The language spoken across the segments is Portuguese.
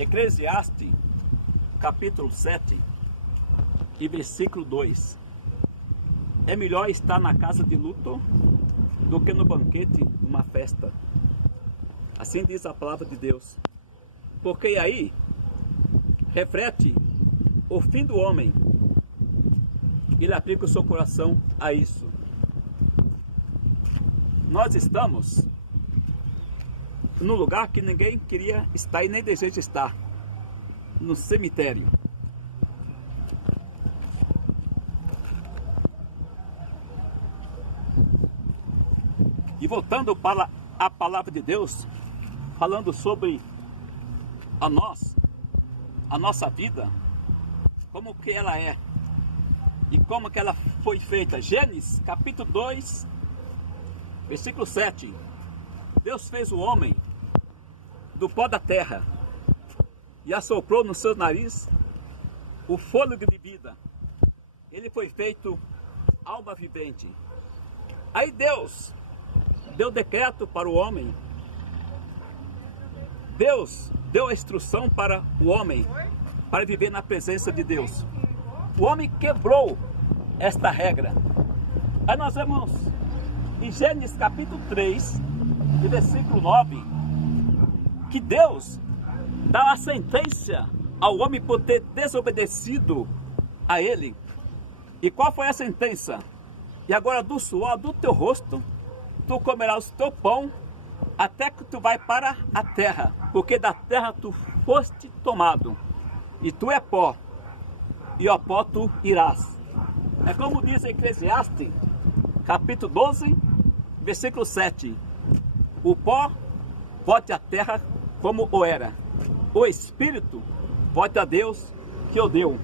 Eclesiastes, capítulo 7 e versículo 2. É melhor estar na casa de luto do que no banquete numa festa. Assim diz a palavra de Deus. Porque aí reflete o fim do homem. Ele aplica o seu coração a isso. Nós estamos num lugar que ninguém queria estar e nem deseja estar, no cemitério. E voltando para a palavra de Deus, falando sobre a nossa vida, como que ela é e como que ela foi feita. Gênesis capítulo 2, versículo 7. Deus fez o homem do pó da terra e assoprou no seu nariz o fôlego de vida. Ele foi feito alma vivente. Aí Deus deu decreto para o homem. Deus deu a instrução para o homem para viver na presença de Deus. O homem quebrou esta regra. Aí nós vemos em Gênesis capítulo 3, versículo 9, que Deus dá uma sentença ao homem por ter desobedecido a ele. E qual foi a sentença? E agora do suor do teu rosto tu comerás o teu pão até que tu vai para a terra, porque da terra tu foste tomado, e tu é pó, e ao pó tu irás. É como diz Eclesiastes, capítulo 12, versículo 7. O pó volte à terra como o era, o Espírito volte a Deus que o deu.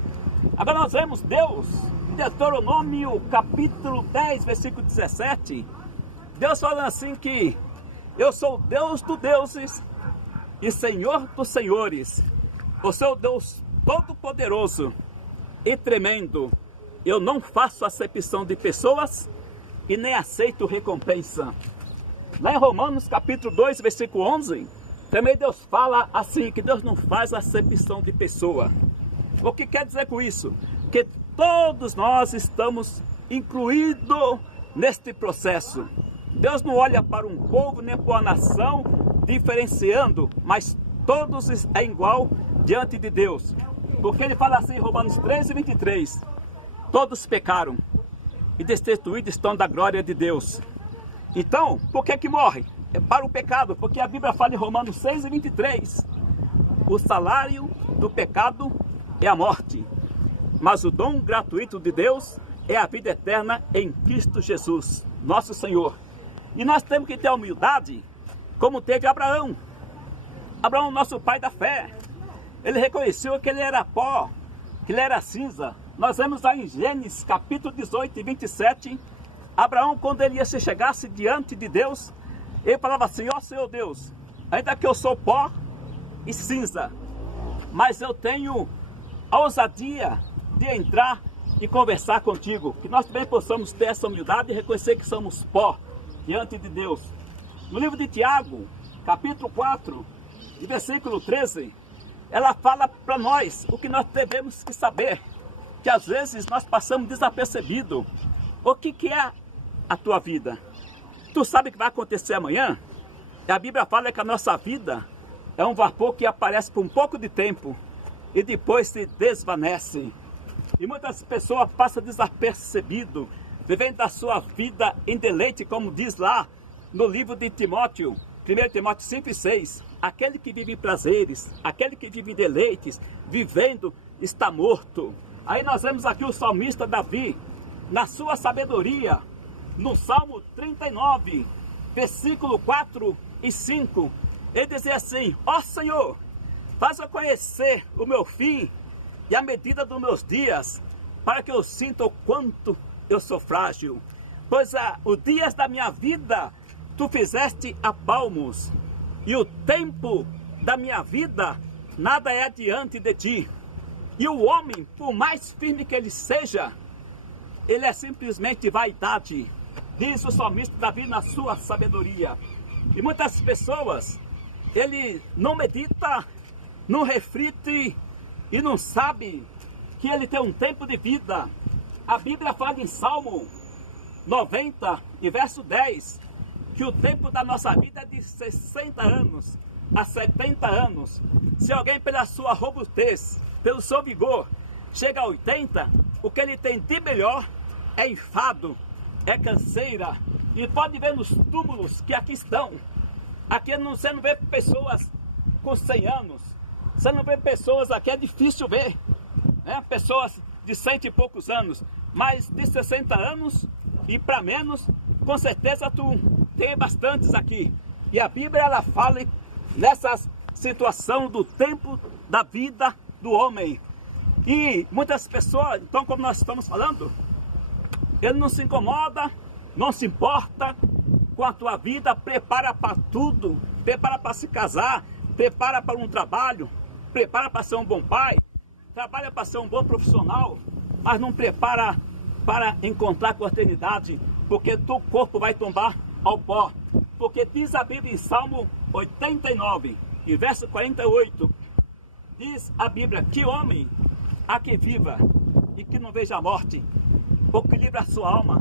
Agora nós vemos Deus, Deuteronômio capítulo 10, versículo 17, Deus falando assim que eu sou Deus dos deuses e Senhor dos senhores, o seu Deus todo-poderoso e tremendo. Eu não faço acepção de pessoas e nem aceito recompensa. Lá em Romanos capítulo 2, versículo 11, também Deus fala assim, que Deus não faz acepção de pessoa. O que quer dizer com isso? Que todos nós estamos incluídos neste processo. Deus não olha para um povo nem para uma nação diferenciando, mas todos é igual diante de Deus. Porque ele fala assim em Romanos 13, 23, todos pecaram e destituídos estão da glória de Deus. Então, por que morre? É para o pecado, porque a Bíblia fala em Romanos 6 e 23, o salário do pecado é a morte, mas o dom gratuito de Deus é a vida eterna em Cristo Jesus, nosso Senhor. E nós temos que ter humildade, como teve Abraão. Abraão, nosso pai da fé, ele reconheceu que ele era pó, que ele era cinza. Nós vemos lá em Gênesis capítulo 18 e 27, Abraão, quando ele ia se chegasse diante de Deus, ele falava assim: ó Senhor Deus, ainda que eu sou pó e cinza, mas eu tenho a ousadia de entrar e conversar contigo. Que nós também possamos ter essa humildade e reconhecer que somos pó diante de Deus. No livro de Tiago, capítulo 4, versículo 13, ela fala para nós o que nós devemos que saber, que às vezes nós passamos desapercebido. O que é a tua vida? Tu sabe o que vai acontecer amanhã? E a Bíblia fala que a nossa vida é um vapor que aparece por um pouco de tempo e depois se desvanece. E muitas pessoas passam desapercebido, vivendo a sua vida em deleite, como diz lá no livro de Timóteo, 1 Timóteo 5 e 6. Aquele que vive em prazeres, aquele que vive em deleites, vivendo, está morto. Aí nós vemos aqui o salmista Davi, na sua sabedoria, no Salmo 39, versículo 4 e 5, ele dizia assim: ó Senhor, faz eu conhecer o meu fim e a medida dos meus dias, para que eu sinta o quanto eu sou frágil. Pois os dias da minha vida tu fizeste a palmos, e o tempo da minha vida nada é adiante de ti. E o homem, por mais firme que ele seja, ele é simplesmente vaidade, diz o salmista Davi na sua sabedoria. E muitas pessoas, ele não medita não reflete e não sabe que ele tem um tempo de vida. A Bíblia fala em Salmo 90, e verso 10, que o tempo da nossa vida é de 60 anos a 70 anos. Se alguém pela sua robustez, pelo seu vigor, chega a 80, o que ele tem de melhor é enfado, é canseira. E pode ver nos túmulos que aqui estão. Aqui você não vê pessoas com 100 anos. Você não vê pessoas aqui, é difícil ver, né? Pessoas de 100 e poucos anos. Mas de 60 anos e para menos, com certeza tu tem bastantes aqui. E a Bíblia ela fala nessa situação do tempo da vida do homem. E muitas pessoas, então como nós estamos falando, ele não se incomoda, não se importa com a tua vida, prepara para tudo, prepara para se casar, prepara para um trabalho, prepara para ser um bom pai, trabalha para ser um bom profissional, mas não prepara para encontrar com a eternidade, porque teu corpo vai tombar ao pó. Porque diz a Bíblia em Salmo 89, e verso 48, diz a Bíblia, que homem há que viva e que não veja a morte, ou que livre a sua alma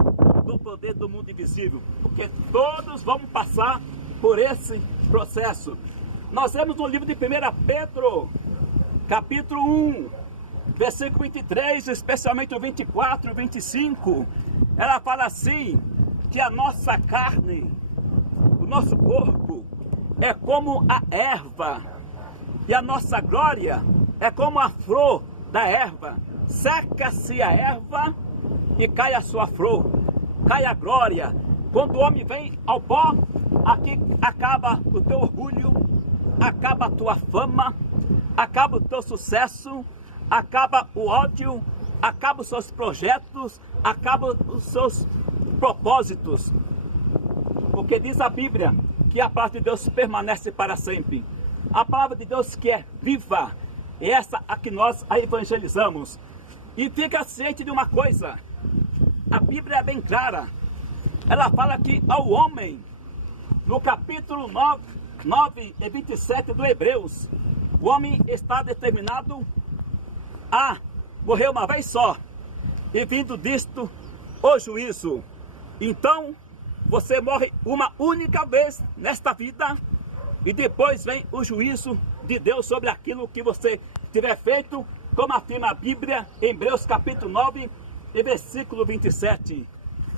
do poder do mundo invisível, porque todos vamos passar por esse processo. Nós vemos no livro de 1 Pedro, capítulo 1, versículo 23, especialmente o 24 e o 25, ela fala assim, que a nossa carne, o nosso corpo, é como a erva, e a nossa glória é como a flor da erva. Seca-se a erva e cai a sua flor, cai a glória. Quando o homem vem ao pó, aqui acaba o teu orgulho, acaba a tua fama, acaba o teu sucesso, acaba o ódio, acaba os seus projetos, acaba os seus propósitos. Porque diz a Bíblia que a palavra de Deus permanece para sempre. A palavra de Deus que é viva, é essa a que nós a evangelizamos. E fica ciente de uma coisa, a Bíblia é bem clara. Ela fala que ao homem, no capítulo 9 e 27 do Hebreus, o homem está determinado a morrer uma vez só, e vindo disto o juízo. Então, você morre uma única vez nesta vida, e depois vem o juízo de Deus sobre aquilo que você tiver feito, como afirma a Bíblia em Hebreus capítulo 9 e versículo 27.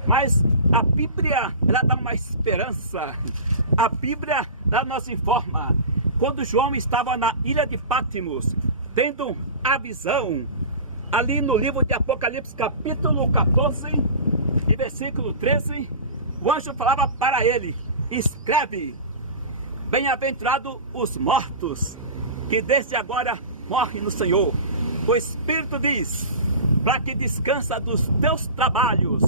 Mas a Bíblia, ela dá uma esperança. A Bíblia, ela nos informa. Quando João estava na ilha de Patmos, tendo a visão, ali no livro de Apocalipse capítulo 14 e versículo 13, o anjo falava para ele, escreve, bem-aventurado os mortos, que desde agora morrem no Senhor. O Espírito diz, para que descansa dos teus trabalhos,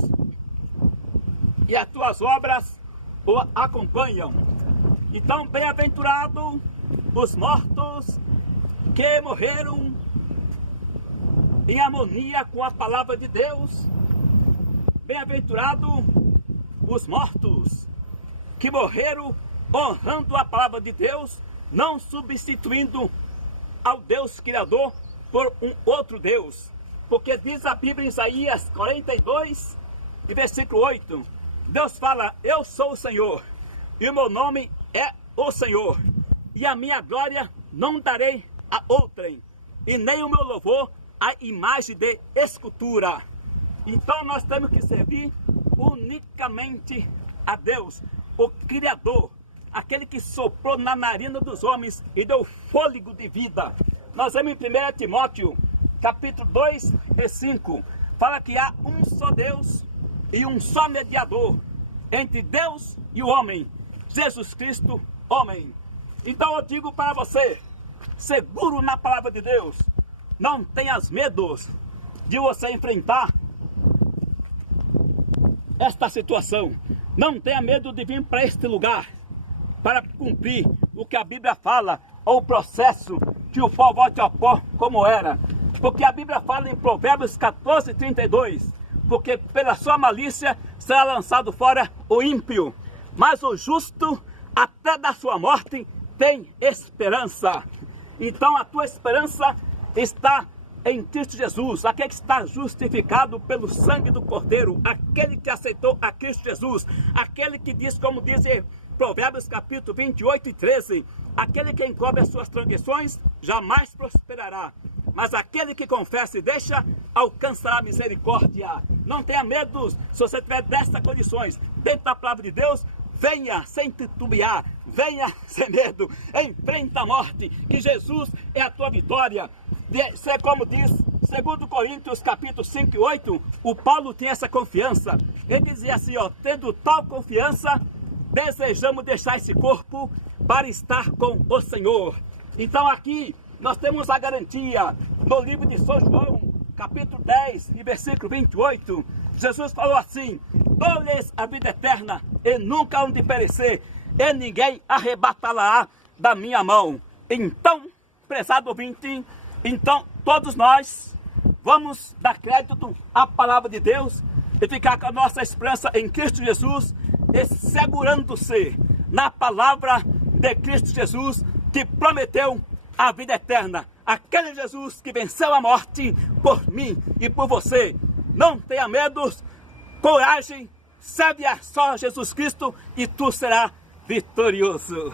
e as tuas obras o acompanham. Então, bem-aventurado os mortos que morreram em harmonia com a palavra de Deus. Bem-aventurado os mortos que morreram honrando a palavra de Deus, não substituindo ao Deus Criador por um outro Deus. Porque diz a Bíblia em Isaías 42 e versículo 8, Deus fala, eu sou o Senhor, e o meu nome é o Senhor, e a minha glória não darei a outrem, e nem o meu louvor a imagem de escultura. Então nós temos que servir unicamente a Deus, o Criador, aquele que soprou na narina dos homens e deu fôlego de vida. Nós vemos em 1 Timóteo, capítulo 2 e 5, fala que há um só Deus e um só mediador entre Deus e o homem, Jesus Cristo, homem. Então eu digo para você, seguro na palavra de Deus, não tenhas medo de você enfrentar esta situação. Não tenha medo de vir para este lugar, para cumprir o que a Bíblia fala, ou o processo que o pó volte ao pó como era. Porque a Bíblia fala em Provérbios 14, 32, porque pela sua malícia será lançado fora o ímpio, mas o justo até da sua morte tem esperança. Então a tua esperança está em Cristo Jesus, aquele que está justificado pelo sangue do Cordeiro, aquele que aceitou a Cristo Jesus, aquele que diz, como diz em Provérbios capítulo 28 e 13, aquele que encobre as suas transgressões jamais prosperará, mas aquele que confessa e deixa alcançará misericórdia. Não tenha medo, se você tiver dessas condições, dentro da palavra de Deus, venha sem titubear, venha sem medo, enfrenta a morte, que Jesus é a tua vitória. Como diz 2 Coríntios capítulo 5 e 8, o Paulo tem essa confiança. Ele dizia assim, ó, tendo tal confiança, desejamos deixar esse corpo para estar com o Senhor. Então aqui nós temos a garantia, no livro de São João, capítulo 10 e versículo 28, Jesus falou assim, dou-lhes a vida eterna e nunca hão de perecer, e ninguém arrebatá-la da minha mão. Então, prezado ouvinte, então todos nós vamos dar crédito à palavra de Deus e ficar com a nossa esperança em Cristo Jesus, e segurando-se na palavra de Cristo Jesus, que prometeu a vida eterna. Aquele Jesus que venceu a morte por mim e por você. Não tenha medo, coragem, serve a só Jesus Cristo e tu serás vitorioso.